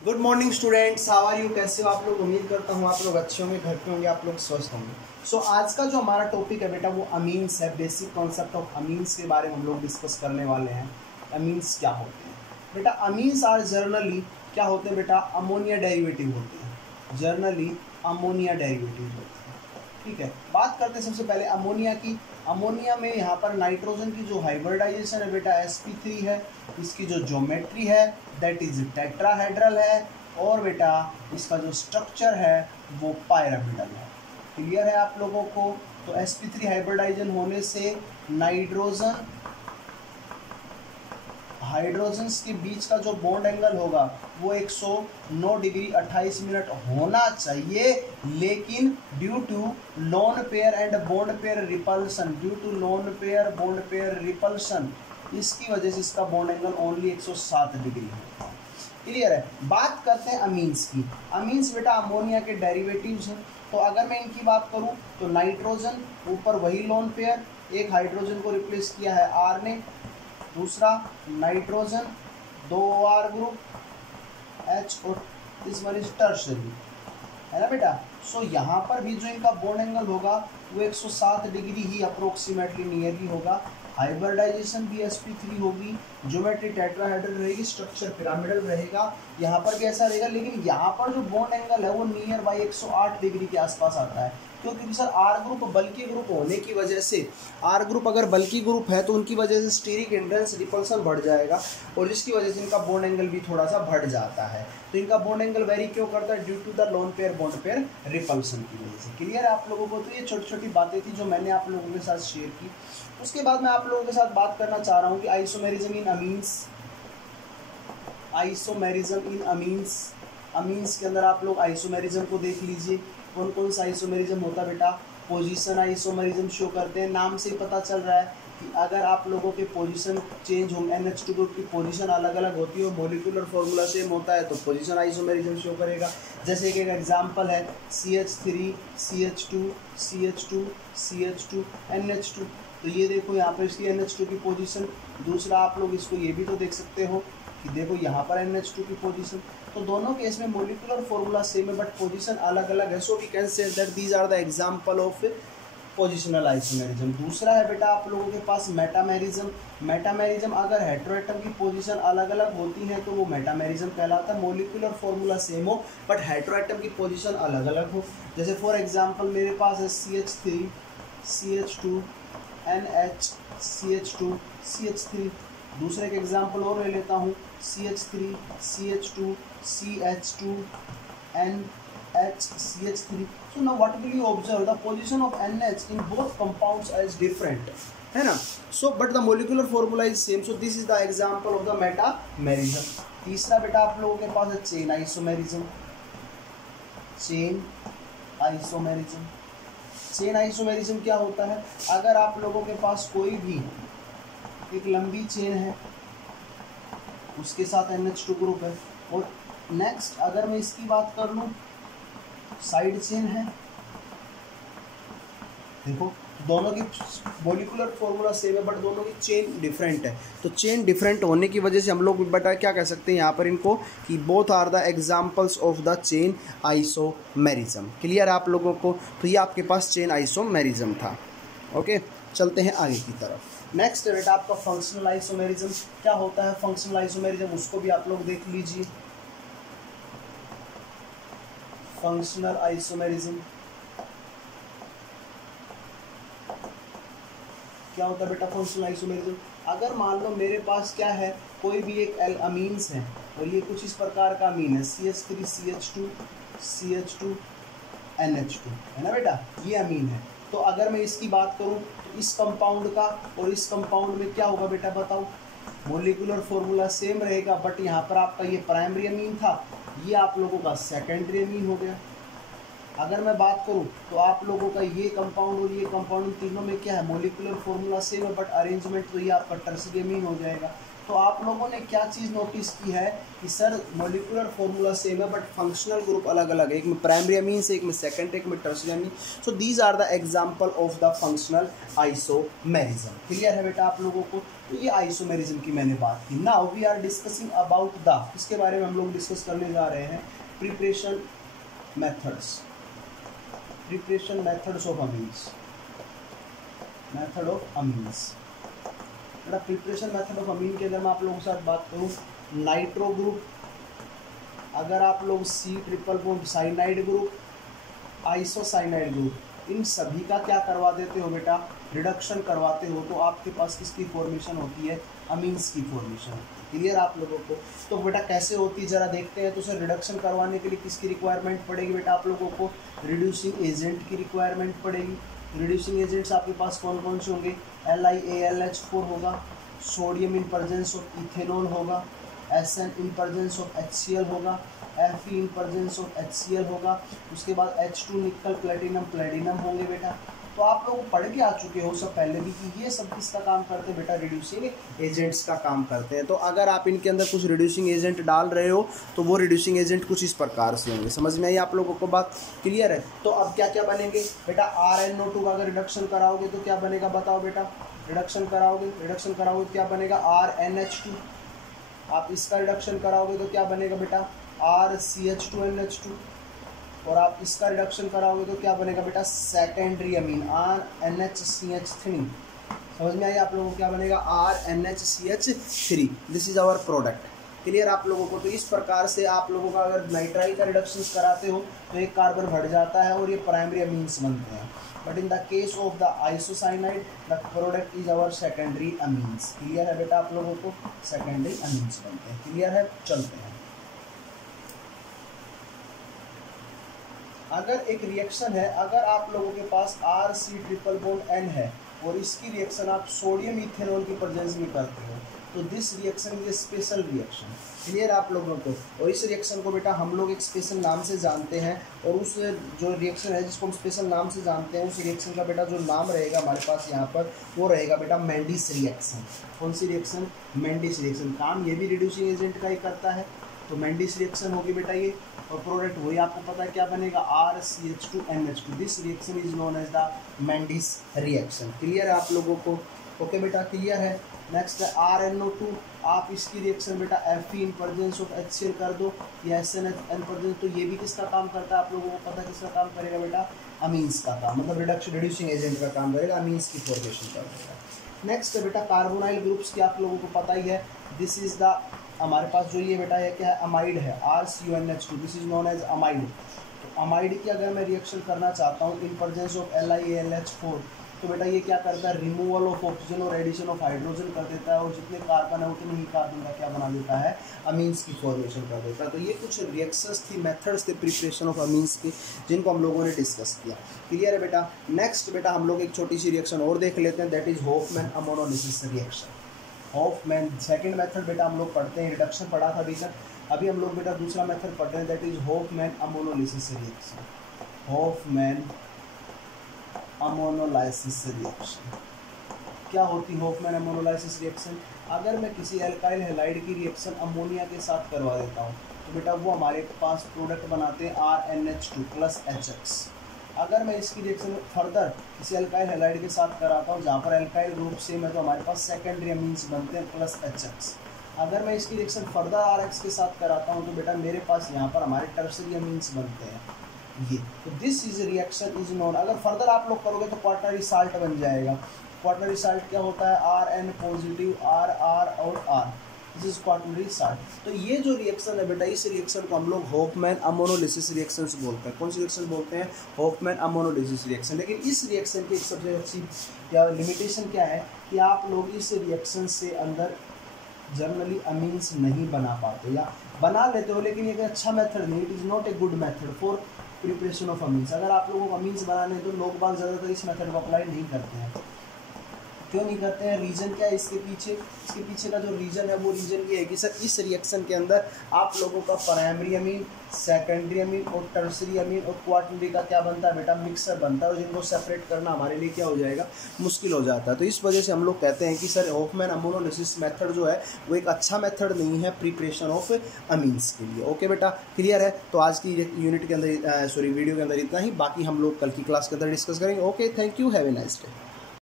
Good morning students, how are you? कैसे हो आप लोग? उम्मीद करता हूँ आप लोग अच्छे होंगे, घर पे होंगे, आप लोग स्वस्थ होंगे। सो आज का जो हमारा टॉपिक है बेटा वो अमीन्स है। बेसिक कॉन्सेप्ट ऑफ अमीन्स के बारे में हम लोग डिस्कस करने वाले हैं। अमीन्स क्या होते हैं बेटा? अमीन्स आर जर्नली क्या होते हैं बेटा? अमोनिया डेरिवेटिव होते हैं। जर्नली अमोनिया डेरिवेटिव होते हैं। ठीक है, बात करते हैं सबसे पहले अमोनिया की। अमोनिया में यहाँ पर नाइट्रोजन की जो हाइब्रिडाइजेशन है बेटा sp3 है। इसकी जो ज्योमेट्री है दैट इज टेट्राहेड्रल है, और बेटा इसका जो स्ट्रक्चर है वो पायरामिडल है। क्लियर है आप लोगों को? तो sp3 हाइब्रिडाइजेशन होने से हाइड्रोजन्स के बीच का जो बॉन्ड एंगल होगा वो 109 डिग्री 28 मिनट होना चाहिए, लेकिन due to lone pair and bond pair repulsion, इसकी वजह से इसका बॉन्ड एंगल ओनली 107 डिग्री है। क्लियर है? बात करते हैं अमीन्स की। अमीन्स बेटा अमोनिया के डेरिवेटिव्स हैं। तो अगर मैं इनकी बात करूं तो नाइट्रोजन ऊपर वही लोन पेयर, एक हाइड्रोजन को रिप्लेस किया है आर ने, दूसरा नाइट्रोजन 2 OR ग्रुप H, और इस वन इज टर्शरी, है ना बेटा। सो यहाँ पर भी जो इनका बॉन्ड एंगल होगा वो 107 डिग्री ही अप्रोक्सीमेटली नियरली होगा। हाइब्रिडाइजेशन भी sp3 होगी, ज्योमेट्री टेट्राहेड्रल रहेगी, स्ट्रक्चर पिरामिडल रहेगा। यहाँ पर भी ऐसा रहेगा, लेकिन यहाँ पर जो बॉन्ड एंगल है वो नियर बाई 108 डिग्री के आसपास आता है। क्योंकि सर आर ग्रुप बल्कि ग्रुप होने की वजह से, आर ग्रुप अगर बल्कि ग्रुप है तो उनकी वजह से स्टीरिक हिंड्रेंस रिपल्सन बढ़ जाएगा, और जिसकी वजह से इनका बॉन्ड एंगल भी थोड़ा सा बढ़ जाता है। तो इनका बॉन्ड एंगल वेरी क्यों करता है? Due to the lone pair bond pair repulsion की वजह से। क्लियर है आप लोगों को? तो ये छोटी छोटी बातें थी जो मैंने आप लोगों के साथ शेयर की। उसके बाद मैं आप लोगों के साथ बात करना चाह रहा हूँ कि isomerism in amines. Isomerism in amines, amines के अंदर आप लोग आइसोमेरिज्म को देख लीजिए। कौन कौन सा आइसोमेरिज्म होता है बेटा? पोजीशन आइसोमेरिज्म शो करते हैं। नाम से ही पता चल रहा है कि अगर आप लोगों के पोजीशन चेंज होंगे, NH2 ग्रुप की पोजीशन अलग अलग होती है और मोलिकुलर फॉर्मूला सेम होता है तो पोजीशन आइसोमेरिज्म शो करेगा। जैसे कि एक एग्जांपल है CH3 CH2 CH2 CH2 NH2। तो ये देखो यहाँ पर इसकी NH2 की पोजीशन। दूसरा आप लोग इसको ये भी तो देख सकते हो कि देखो यहाँ पर NH2 की पोजीशन। तो दोनों केस में मोलिकुलर फॉर्मूला सेम है बट पोजीशन अलग अलग है। So we can say that these are the example of positional isomerism. दूसरा है बेटा आप लोगों के पास मेटामेरिज्म। मेटामेरिज्म अगर हेटेरोएटम की पोजीशन अलग अलग होती है तो वो मेटामेरिज्म कहलाता है। मोलिकुलर फॉर्मूला सेम हो बट हेटेरोएटम की पोजीशन अलग अलग हो। जैसे फॉर एग्जांपल मेरे पास है CH3 CH2 NH CH2 CH3। दूसरे के एग्जांपल और ले लेता हूँ CH3 CH2 CH2 NH CH3। So now what will you observe? The position of NH in both compounds is different, है ना? So but the molecular formula is same. So this is the example of the metamerism. तीसरा बेटा आप लोगों के पास है chain isomerism. Chain isomerism, chain isomerism क्या होता है? अगर आप लोगों के पास कोई भी एक लंबी चेन है, उसके साथ NH2 ग्रुप है, और नेक्स्ट अगर मैं इसकी बात कर लूँ साइड चेन है, देखो दोनों की मोलिकुलर फॉर्मूला सेम है बट दोनों की चेन डिफरेंट है। तो चेन डिफरेंट होने की वजह से हम लोग बेटा क्या कह सकते हैं यहाँ पर इनको कि both are the examples of the chain isomerism. Clear आप लोगों को? तो ये आपके पास चेन आइसोमेरिज्म था। ओके, चलते हैं आगे की तरफ। नेक्स्ट बेटा आपका फंक्शनल आइसोमेरिज्म। क्या होता है फंक्शनल आइसोमेरिज्म? उसको भी आप लोग देख लीजिए। फंक्शनल आइसोमेरिज्म क्या होता है बेटा? फंक्शनल आइसोमेरिज्म, अगर मान लो मेरे पास क्या है, कोई भी एक अमीन्स है और ये कुछ इस प्रकार का अमीन है CH3 CH2 CH2 NH2, है ना बेटा? ये अमीन है। तो अगर मैं इसकी बात करूं तो इस कंपाउंड का और इस कंपाउंड में क्या होगा बेटा बताओ? मोलिकुलर फॉर्मूला सेम रहेगा बट यहाँ पर आपका ये प्राइमरी अमीन था, ये आप लोगों का सेकेंडरी अमीन हो गया। अगर मैं बात करूं तो आप लोगों का ये कंपाउंड और ये कंपाउंड तीनों में क्या है? मोलिकुलर फॉर्मूला सेम है बट अरेंजमेंट तो ये आपका टर्सरी अमीन हो जाएगा। तो आप लोगों ने क्या चीज़ नोटिस की है कि सर मॉलिक्यूलर फॉर्मूला सेम है बट फंक्शनल ग्रुप अलग अलग है, एक में प्राइमरी अमीन्स, एक में सेकेंडरी, एक में tertiary amine. So these are the example of the functional isomerism. Clear है बेटा आप लोगों को? तो ये आइसोमेरिज्म की मैंने बात की। Now we are discussing about the, इसके बारे में हम लोग डिस्कस करने जा रहे हैं, preparation methods, preparation methods of amines, method of amines. बेटा प्रिपरेशन मेथड ऑफ अमीन के अंदर मैं आप लोगों के साथ बात करूं, नाइट्रो ग्रुप, अगर आप लोग C triple bond cyanide group, isocyanide group, इन सभी का क्या करवा देते हो बेटा, रिडक्शन करवाते हो, तो आपके पास किसकी फॉर्मेशन होती है, अमीन्स की फॉर्मेशन होती है। क्लियर आप लोगों को? तो बेटा कैसे होती है जरा देखते हैं। तो सर रिडक्शन करवाने के लिए किसकी रिक्वायरमेंट पड़ेगी बेटा आप लोगों को, रिड्यूसिंग एजेंट की रिक्वायरमेंट पड़ेगी। रिड्यूसिंग एजेंट्स आपके पास कौन कौन से होंगे, LiAlH4 होगा, sodium in presence of ethanol होगा, Sn in presence of HCl होगा, Fe in presence of HCl होगा, उसके बाद H2 निकल प्लेटिनम प्लेटिनम होंगे बेटा। तो आप लोग पढ़ के आ चुके हो सब पहले भी कि ये सब किसका काम करते हैं बेटा, रिड्यूसिंग एजेंट्स का काम करते हैं। तो अगर आप इनके अंदर कुछ रिड्यूसिंग एजेंट डाल रहे हो तो वो रिड्यूसिंग एजेंट कुछ इस प्रकार से होंगे। समझ में आई आप लोगों को बात? क्लियर है? तो अब क्या क्या बनेंगे बेटा, RnO2 का अगर रिडक्शन कराओगे तो क्या बनेगा बताओ बेटा, रिडक्शन कराओगे तो क्या बनेगा, RnH2। आप इसका रिडक्शन कराओगे तो क्या बनेगा बेटा, RCH2NH2। और आप इसका रिडक्शन कराओगे तो क्या बनेगा बेटा, सेकेंडरी अमीन, RnHCH3। समझ में आई आप लोगों को क्या बनेगा, RnHCH3। This is our product. Clear आप लोगों को? तो इस प्रकार से आप लोगों का अगर नाइट्राइल का रिडक्शन कराते हो तो एक कार्बन बढ़ जाता है और ये प्राइमरी अमीन्स बनते हैं। But in the case of the isocyanide the product is our secondary amines. Clear है बेटा आप लोगों को? सेकेंडरी अमीन्स बनते हैं। क्लियर है? चलते हैं। अगर एक रिएक्शन है, अगर आप लोगों के पास RC ट्रिपल बॉन्ड N है और इसकी रिएक्शन आप सोडियम इथेनॉल की प्रेजेंस में करते हो तो this reaction is a special reaction. Clear आप लोगों को? और इस रिएक्शन को बेटा हम लोग एक स्पेशल नाम से जानते हैं, और उस जो रिएक्शन है जिसको हम स्पेशल नाम से जानते हैं उस रिएक्शन का बेटा जो नाम रहेगा हमारे पास यहाँ पर वो रहेगा बेटा मेंडिस रिएक्शन। कौन सी रिएक्शन? मेंडिस रिएक्शन। काम ये भी रिड्यूसिंग एजेंट का ही करता है, तो मेंडिस रिएक्शन होगी बेटा ये। और प्रोडक्ट वही आपको पता है क्या बनेगा, RCH2NH2। This reaction is known as the Mendius reaction. Clear है आप लोगों को? ओके बेटा क्लियर है। नेक्स्ट है RnO2। आप इसकी रिएक्शन बेटा Fe in presence of HCl कर दो, या SnHn प्रेजेंस, तो ये भी किसका काम करता है आप लोगों को पता है किसका काम करेगा बेटा, अमीन्स का काम, मतलब रिड्यूसिंग एजेंट का काम करेगा, अमीन्स की फॉर्मेशन करेगा। नेक्स्ट है बेटा कार्बोनाइल ग्रुप्स की आप लोगों को पता ही है। दिस इज द, हमारे पास जो ये बेटा है क्या है, अमाइड है, RCONH2। This is known as amide. तो अमाइड की अगर मैं रिएक्शन करना चाहता हूँ इन प्रेजेंस ऑफ LiAlH4 तो बेटा ये क्या करता है, रिमूवल ऑफ ऑक्सीजन और एडिशन ऑफ हाइड्रोजन कर देता है, और जितने कार्बन है उतने ही कार्बन का क्या बना देता है, अमीन्स की फॉर्मेशन कर देता है। तो ये कुछ रिएक्शंस थी, मेथड्स थे प्रिपरेशन ऑफ अमीन्स की, जिनको हम लोगों ने डिस्कस किया। क्लियर है बेटा? नेक्स्ट बेटा हम लोग एक छोटी सी रिएक्शन और देख लेते हैं, that is Hofmann ammonolysis reaction. Hofmann second method बेटा हम लोग पढ़ते हैं, रिडक्शन पढ़ा था अभी तक। अभी हम लोग बेटा दूसरा मेथड पढ़ रहे हैं, that is Hofmann ammonolysis reaction. Hofmann ammonolysis reaction क्या होती है? हॉफमैन अमोनोलाइसिस रिएक्शन, अगर मैं किसी एल्काइल हैलाइड की रिएक्शन अमोनिया के साथ करवा देता हूँ तो बेटा वो हमारे पास प्रोडक्ट बनाते हैं RnH2 + HX। अगर मैं इसकी रिएक्शन फर्दर किसी एल्काइल हैलाइड के साथ कराता हूँ जहाँ पर एल्काइल ग्रुप सेम है तो हमारे पास सेकेंडरी अमीन्स बनते हैं +HX। अगर मैं इसकी रिएक्शन फर्दर RX के साथ कराता हूँ तो बेटा मेरे पास यहाँ पर हमारे टर्शरी अमीन्स बनते हैं ये। तो this is reaction is known, अगर फर्दर आप लोग करोगे तो क्वार्टनरी साल्ट बन जाएगा। क्वार्टनरी साल्ट क्या होता है, Rn पॉजिटिव, R और R, this is quaternary salt. तो ये जो रिएक्शन है बेटा, इस रिएक्शन को हम लोग हॉफमैन अमोनोलिसिस रिएक्शन बोलते हैं। कौन सी रिएक्शन बोलते हैं? Hofmann ammonolysis reaction. लेकिन इस रिएक्शन की एक सबसे अच्छी या लिमिटेशन क्या है कि आप लोग इस रिएक्शन से अंदर जनरली अमीन्स नहीं बना पाते, या बना लेते हो लेकिन ये एक अच्छा मेथड नहीं, it is not a good method for preparation of amines. अगर आप लोगों को अमीन्स बनाने तो लोग बाग ज़्यादातर इस मेथड को अप्लाई नहीं करते हैं। क्यों नहीं करते हैं? रीज़न क्या है इसके पीछे? इसके पीछे का जो रीज़न है वो रीज़न ये है कि सर इस रिएक्शन के अंदर आप लोगों का प्राइमरी अमीन, सेकेंडरी अमीन और टर्सरी अमीन और क्वाटरनरी का क्या बनता है बेटा? मिक्सर बनता है, और जिनको सेपरेट करना हमारे लिए क्या हो जाएगा? मुश्किल हो जाता है। तो इस वजह से हम लोग कहते हैं कि सर हॉफमैन अमोनोलिसिस मेथड जो है वो एक अच्छा मेथड नहीं है प्रिपरेशन ऑफ अमीन्स के लिए। ओके बेटा, क्लियर है? तो आज की यूनिट के अंदर वीडियो के अंदर इतना ही, बाकी हम लोग कल की क्लास के अंदर डिस्कस करेंगे। Okay, thank you, have a nice day.